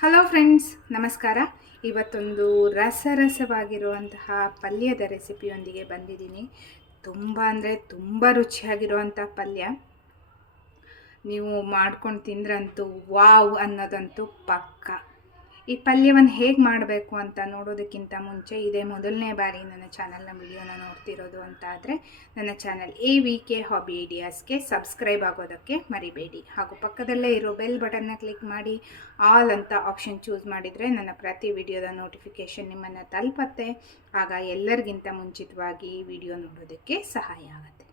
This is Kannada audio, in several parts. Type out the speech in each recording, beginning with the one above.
ಹಲೋ ಫ್ರೆಂಡ್ಸ್ ನಮಸ್ಕಾರ. ಇವತ್ತೊಂದು ರಸರಸವಾಗಿರುವಂತಹ ಪಲ್ಯದ ರೆಸಿಪಿಯೊಂದಿಗೆ ಬಂದಿದ್ದೀನಿ. ತುಂಬ ಅಂದರೆ ತುಂಬ ರುಚಿಯಾಗಿರುವಂಥ ಪಲ್ಯ. ನೀವು ಮಾಡ್ಕೊಂಡು ತಿಂದ್ರಂತೂ ವಾವ್ ಅನ್ನೋದಂತೂ ಪಕ್ಕ. ಈ ಪಲ್ಯವನ್ನು ಹೇಗೆ ಮಾಡಬೇಕು ಅಂತ ನೋಡೋದಕ್ಕಿಂತ ಮುಂಚೆ ಇದೇ ಮೊದಲನೇ ಬಾರಿ ನನ್ನ ಚಾನಲ್ನ ವಿಡಿಯೋನ ನೋಡ್ತಿರೋದು ಅಂತ ಆದರೆ ನನ್ನ channel A V K hobby ಐಡಿಯಾಸ್ಗೆ subscribe ಆಗೋದಕ್ಕೆ ಮರಿಬೇಡಿ. ಹಾಗೂ ಪಕ್ಕದಲ್ಲೇ ಇರೋ ಬೆಲ್ ಬಟನ್ನ ಕ್ಲಿಕ್ ಮಾಡಿ, ಆಲ್ ಅಂತ ಆಪ್ಷನ್ ಚೂಸ್ ಮಾಡಿದರೆ ನನ್ನ ಪ್ರತಿ ವಿಡಿಯೋದ ನೋಟಿಫಿಕೇಷನ್ ನಿಮ್ಮನ್ನು ತಲುಪತ್ತೆ. ಆಗ ಎಲ್ಲರಿಗಿಂತ ಮುಂಚಿತವಾಗಿ ಈ ವಿಡಿಯೋ ನೋಡೋದಕ್ಕೆ ಸಹಾಯ ಆಗುತ್ತೆ.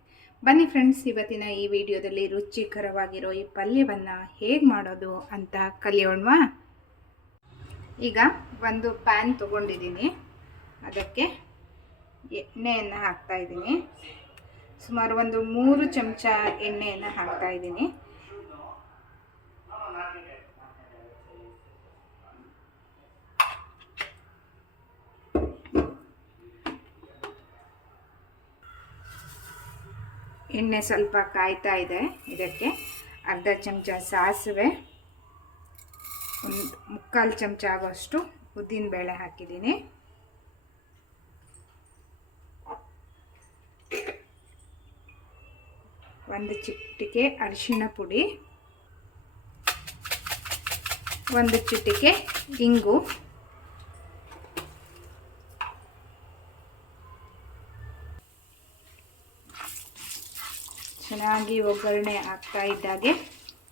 ಬನ್ನಿ ಫ್ರೆಂಡ್ಸ್, ಇವತ್ತಿನ ಈ ವಿಡಿಯೋದಲ್ಲಿ ರುಚಿಕರವಾಗಿರೋ ಈ ಪಲ್ಯವನ್ನು ಹೇಗೆ ಮಾಡೋದು ಅಂತ ಕಲಿಯೋಣವಾ? ಈಗ ಒಂದು ಪ್ಯಾನ್ ತೊಗೊಂಡಿದ್ದೀನಿ. ಅದಕ್ಕೆ ಎಣ್ಣೆಯನ್ನು ಹಾಕ್ತಾ ಇದ್ದೀನಿ. ಸುಮಾರು ಒಂದು ಮೂರು ಚಮಚ ಎಣ್ಣೆಯನ್ನು ಹಾಕ್ತಾ ಇದ್ದೀನಿ. ಎಣ್ಣೆ ಸ್ವಲ್ಪ ಕಾಯ್ತಾ ಇದೆ. ಇದಕ್ಕೆ ಅರ್ಧ ಚಮಚ ಸಾಸಿವೆ. ಒಂದು ಮುಕ್ಕಾಲು ಚಮಚ ಆಗೋಷ್ಟು ಉದ್ದಿನ ಬೇಳೆ ಹಾಕಿದ್ದೀನಿ. ಒಂದು ಚಿಟಿಕೆ ಅರಿಶಿನ ಪುಡಿ. ಒಂದು ಚಿಟಿಕೆ ಇಂಗು. ಚೆನ್ನಾಗಿ ಒಗ್ಗರಣೆ ಆಗ್ತಾ ಇದ್ದಾಗೆ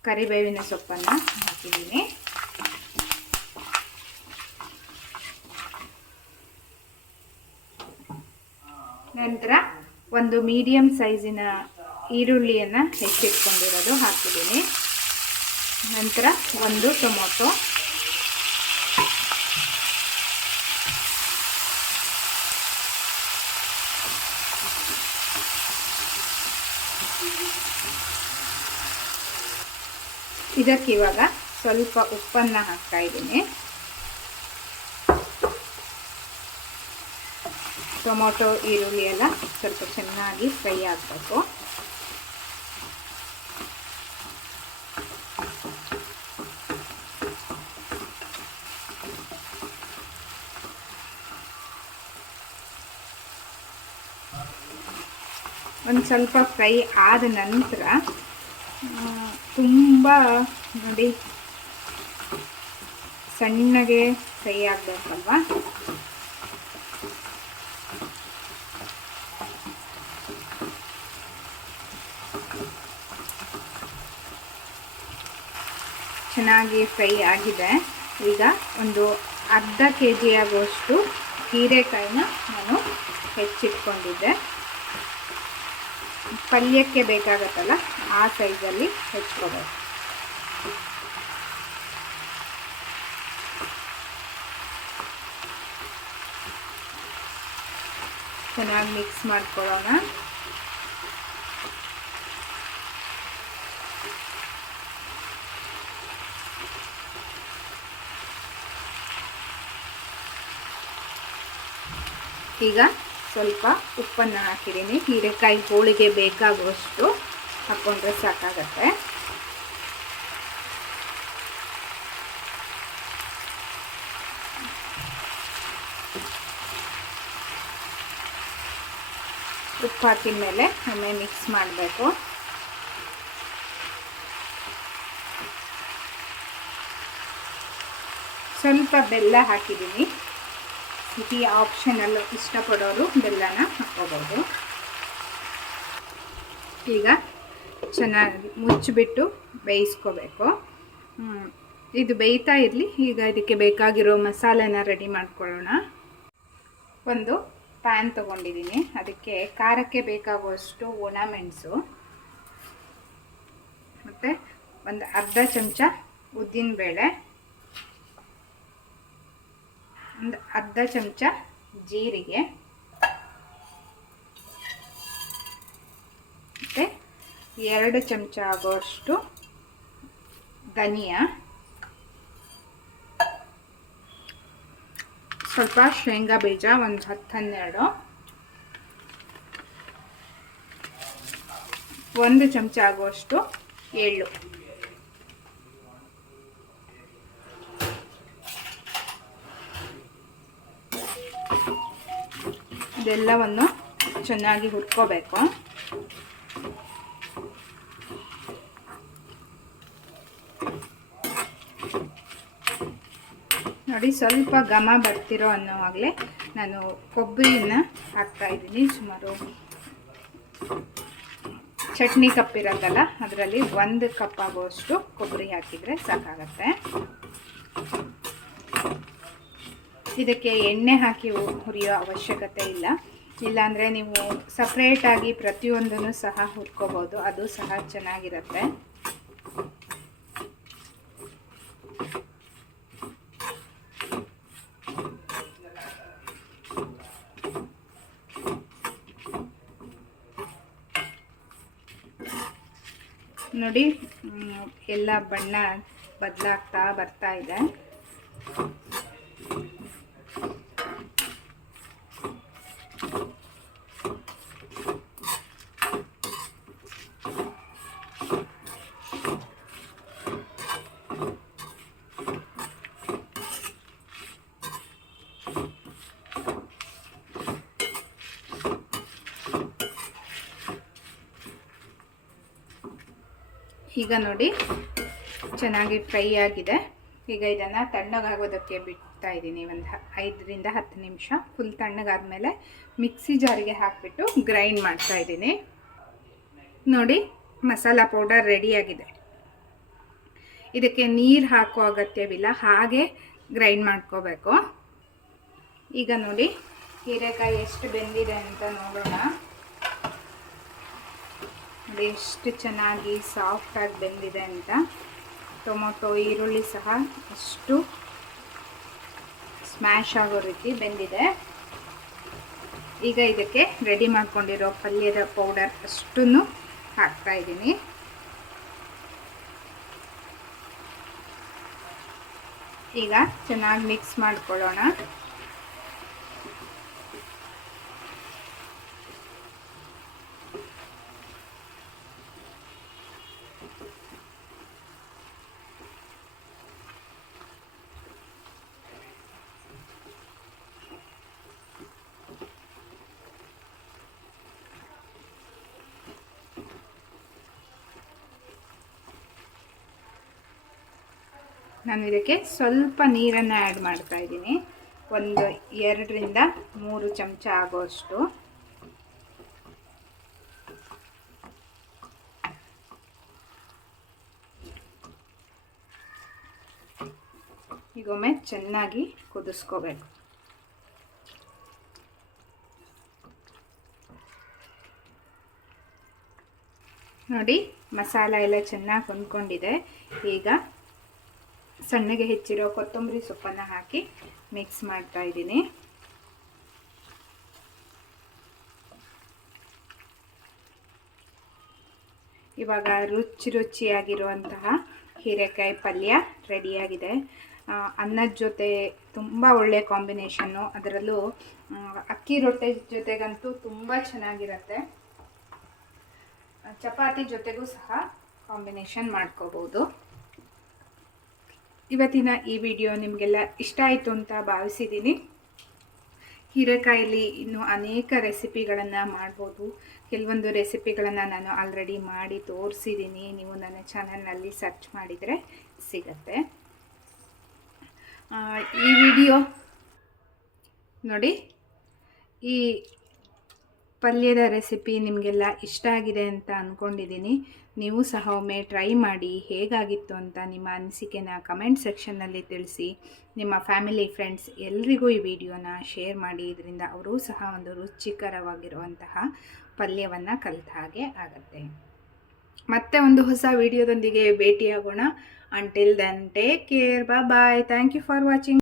ಕರಿಬೇವಿನ ಸೊಪ್ಪನ್ನು ಹಾಕಿದ್ದೀನಿ. ನಂತರ ಒಂದು ಮೀಡಿಯಂ ಸೈಜಿನ ಈರುಳ್ಳಿಯನ್ನು ಹೆಚ್ಚಿಟ್ಕೊಂಡಿರೋದು ಹಾಕಿದ್ದೀನಿ. ನಂತರ ಒಂದು ಟೊಮೊಟೊ. ಇದಕ್ಕಿವಾಗ ಸ್ವಲ್ಪ ಉಪ್ಪನ್ನು ಹಾಕ್ತಾ ಇದ್ದೀನಿ. ಟೊಮೊಟೊ, ಈರುಳ್ಳಿ ಎಲ್ಲ ಸ್ವಲ್ಪ ಚೆನ್ನಾಗಿ ಫ್ರೈ ಆಗಬೇಕು. ಒಂದು ಸ್ವಲ್ಪ ಫ್ರೈ ಆದ ನಂತರ ತುಂಬ ನೋಡಿ, ಸಣ್ಣಗೆ ಫ್ರೈ ಆಗಬೇಕಲ್ವಾ? ಚೆನ್ನಾಗಿ ಫ್ರೈ ಆಗಿದೆ. ಈಗ ಒಂದು ಅರ್ಧ ಕೆ ಜಿ ಆಗುವಷ್ಟು ಹೀರೆಕಾಯಿನ ನಾನು ಹೆಚ್ಚಿಟ್ಕೊಂಡಿದ್ದೆ. ಪಲ್ಯಕ್ಕೆ ಬೇಕಾಗತ್ತಲ್ಲ, ಆ ಸೈಜಲ್ಲಿ ಹೆಚ್ಕೋಬೇಕು ಚೆನ್ನಾಗಿ ಮಿಕ್ಸ್ ಮಾಡ್ಕೊಳ್ಳೋಣ. ಈಗ ಸ್ವಲ್ಪ ಉಪ್ಪನ್ನು ಹಾಕಿದ್ದೀನಿ. ಹೀರೆಕಾಯಿ ಹೋಳಿಗೆ ಬೇಕಾಗುವಷ್ಟು ಹಾಕ್ಕೊಂಡ್ರೆ ಸಾಕಾಗತ್ತೆ. ಉಪ್ಪು ಹಾಕಿದ ಮೇಲೆ ಒಮ್ಮೆ ಮಿಕ್ಸ್ ಮಾಡಬೇಕು. ಸ್ವಲ್ಪ ಬೆಲ್ಲ ಹಾಕಿದ್ದೀನಿ. ಸಿಹಿ ಆಪ್ಷನಲ್ ಇಷ್ಟಪಡೋರು ಬೆಲ್ಲನ ಹಾಕ್ಕೋಬೋದು ಈಗ ಚೆನ್ನಾಗಿ ಮುಚ್ಚಿಬಿಟ್ಟು ಬೇಯಿಸ್ಕೋಬೇಕು. ಇದು ಬೇಯ್ತಾ ಇರಲಿ, ಈಗ ಇದಕ್ಕೆ ಬೇಕಾಗಿರೋ ಮಸಾಲೆನ ರೆಡಿ ಮಾಡ್ಕೊಳ್ಳೋಣ. ಒಂದು ಪ್ಯಾನ್ ತೊಗೊಂಡಿದ್ದೀನಿ. ಅದಕ್ಕೆ ಖಾರಕ್ಕೆ ಬೇಕಾಗುವಷ್ಟು ಒಣ ಮೆಣಸು. ಮತ್ತು ಒಂದು ಅರ್ಧ ಚಮಚ ಉದ್ದಿನಬೇಳೆ. ಒಂದು ಅರ್ಧ ಚಮಚ ಜೀರಿಗೆ. ಮತ್ತು ಎರಡು ಚಮಚ ಆಗುವಷ್ಟು ಧನಿಯಾ. ಸ್ವಲ್ಪ ಶೇಂಗಾ ಬೀಜ, ಒಂದು ಹತ್ತು ಹನ್ನೆರಡು ಒಂದು ಚಮಚ ಆಗುವಷ್ಟು ಎಳ್ಳು. ಇದೆಲ್ಲವನ್ನು ಚೆನ್ನಾಗಿ ಹುರ್ಕೋಬೇಕು. ನೋಡಿ, ಸ್ವಲ್ಪ ಘಮ ಬರ್ತಿರೋ ಅನ್ನೋವಾಗಲೇ ನಾನು ಕೊಬ್ಬರಿನ ಹಾಕ್ತಾ ಇದ್ದೀನಿ. ಸುಮಾರು ಚಟ್ನಿ ಕಪ್ ಇರೋದಲ್ಲ ಅದರಲ್ಲಿ ಒಂದು ಕಪ್ ಆಗುವಷ್ಟು ಕೊಬ್ಬರಿ ಹಾಕಿದರೆ ಸಾಕಾಗತ್ತೆ. ಇದಕ್ಕೆ ಎಣ್ಣೆ ಹಾಕಿ ಹುರಿಯೋ ಅವಶ್ಯಕತೆ ಇಲ್ಲ. ಇಲ್ಲಾಂದರೆ ನೀವು ಸಪ್ರೇಟಾಗಿ ಪ್ರತಿಯೊಂದನ್ನು ಸಹ ಹುರ್ಕೋಬೋದು. ಅದು ಸಹ ಚೆನ್ನಾಗಿರುತ್ತೆ. ನೋಡಿ ಎಲ್ಲ ಬಣ್ಣ ಬದಲಾಗ್ತಾ ಬರ್ತಾ ಇದೆ. ಈಗ ನೋಡಿ, ಚೆನ್ನಾಗಿ ಫ್ರೈ ಆಗಿದೆ. ಈಗ ಇದನ್ನು ತಣ್ಣಗಾಗೋದಕ್ಕೆ ಬಿಡ್ತಾ ಇದ್ದೀನಿ. ಒಂದು ಐದರಿಂದ ಹತ್ತು ನಿಮಿಷ ಫುಲ್ ತಣ್ಣಗಾದ್ಮೇಲೆ ಮಿಕ್ಸಿ ಜಾರಿಗೆ ಹಾಕಿಬಿಟ್ಟು ಗ್ರೈಂಡ್ ಮಾಡ್ತಾ ಇದ್ದೀನಿ. ನೋಡಿ, ಮಸಾಲ ಪೌಡರ್ ರೆಡಿಯಾಗಿದೆ ಇದಕ್ಕೆ ನೀರು ಹಾಕೋ ಅಗತ್ಯವಿಲ್ಲ, ಹಾಗೆ ಗ್ರೈಂಡ್ ಮಾಡ್ಕೋಬೇಕು. ಈಗ ನೋಡಿ, ಹೀರೆಕಾಯಿ ಎಷ್ಟು ಬೆಂದಿದೆ ಅಂತ ನೋಡೋಣ. ನೋಡಿ ಎಷ್ಟು ಚೆನ್ನಾಗಿ ಸಾಫ್ಟಾಗಿ ಬೆಂದಿದೆ ಅಂತ ಟೊಮೊಟೊ, ಈರುಳ್ಳಿ ಸಹ ಅಷ್ಟು ಸ್ಮ್ಯಾಶ್ ಆಗೋ ರೀತಿ ಬೆಂದಿದೆ. ಈಗ ಇದಕ್ಕೆ ರೆಡಿ ಮಾಡ್ಕೊಂಡಿರೋ ಪಲ್ಯದ ಪೌಡರ್ ಅಷ್ಟನ್ನು ಹಾಕ್ತಾ ಇದ್ದೀನಿ. ಈಗ ಚೆನ್ನಾಗಿ ಮಿಕ್ಸ್ ಮಾಡ್ಕೊಳ್ಳೋಣ. ನಾನು ಇದಕ್ಕೆ ಸ್ವಲ್ಪ ನೀರನ್ನು ಆ್ಯಡ್ ಮಾಡ್ತಾ ಇದ್ದೀನಿ. ಒಂದು ಎರಡರಿಂದ ಮೂರು ಚಮಚ ಆಗೋಷ್ಟು. ಈಗೊಮ್ಮೆ ಚೆನ್ನಾಗಿ ಕುದಿಸ್ಕೋಬೇಕು. ನೋಡಿ, ಮಸಾಲ ಎಲ್ಲ ಚೆನ್ನಾಗಿ ಹೊಂದ್ಕೊಂಡಿದೆ. ಈಗ ಸಣ್ಣಗೆ ಹೆಚ್ಚಿರೋ ಕೊತ್ತಂಬರಿ ಸೊಪ್ಪನ್ನು ಹಾಕಿ ಮಿಕ್ಸ್ ಮಾಡ್ತಾ ಇದ್ದೀನಿ. ಇವಾಗ ರುಚಿ ರುಚಿಯಾಗಿರುವಂತಹ ಹೀರೆಕಾಯಿ ಪಲ್ಯ ರೆಡಿಯಾಗಿದೆ. ಅನ್ನದ ಜೊತೆ ತುಂಬ ಒಳ್ಳೆಯ ಕಾಂಬಿನೇಷನ್ನು ಅದರಲ್ಲೂ ಅಕ್ಕಿ ರೊಟ್ಟೆ ಜೊತೆಗಂತೂ ತುಂಬ ಚೆನ್ನಾಗಿರುತ್ತೆ. ಚಪಾತಿ ಜೊತೆಗೂ ಸಹ ಕಾಂಬಿನೇಷನ್ ಮಾಡ್ಕೋಬೋದು. ಇವತ್ತಿನ ಈ ವಿಡಿಯೋ ನಿಮಗೆಲ್ಲ ಇಷ್ಟ ಆಯಿತು ಅಂತ ಭಾವಿಸಿದ್ದೀನಿ. ಹೀರೆಕಾಯಲ್ಲಿ ಇನ್ನೂ ಅನೇಕ ರೆಸಿಪಿಗಳನ್ನು ಮಾಡ್ಬೋದು. ಕೆಲವೊಂದು ರೆಸಿಪಿಗಳನ್ನು ನಾನು ಆಲ್ರೆಡಿ ಮಾಡಿ ತೋರಿಸಿದ್ದೀನಿ ನೀವು ನನ್ನ ಚಾನಲ್ನಲ್ಲಿ ಸರ್ಚ್ ಮಾಡಿದರೆ ಸಿಗತ್ತೆ. ಈ ವಿಡಿಯೋ ನೋಡಿ, ಈ ಪಲ್ಯದ ರೆಸಿಪಿ ನಿಮಗೆಲ್ಲ ಇಷ್ಟ ಆಗಿದೆ ಅಂತ ಅಂದ್ಕೊಂಡಿದ್ದೀನಿ ನೀವು ಸಹ ಒಮ್ಮೆ ಟ್ರೈ ಮಾಡಿ ಹೇಗಾಗಿತ್ತು ಅಂತ ನಿಮ್ಮ ಅನಿಸಿಕೆನ ಕಮೆಂಟ್ ಸೆಕ್ಷನ್ನಲ್ಲಿ ತಿಳಿಸಿ. ನಿಮ್ಮ ಫ್ಯಾಮಿಲಿ ಫ್ರೆಂಡ್ಸ್ ಎಲ್ರಿಗೂ ಈ ವಿಡಿಯೋನ ಶೇರ್ ಮಾಡಿ. ಇದರಿಂದ ಅವರೂ ಸಹ ಒಂದು ರುಚಿಕರವಾಗಿರುವಂತಹ ಪಲ್ಯವನ್ನು ಕಲಿತ ಹಾಗೆ ಆಗುತ್ತೆ. ಮತ್ತೆ ಒಂದು ಹೊಸ ವಿಡಿಯೋದೊಂದಿಗೆ ಭೇಟಿಯಾಗೋಣ. Until then take care bye thank you for watching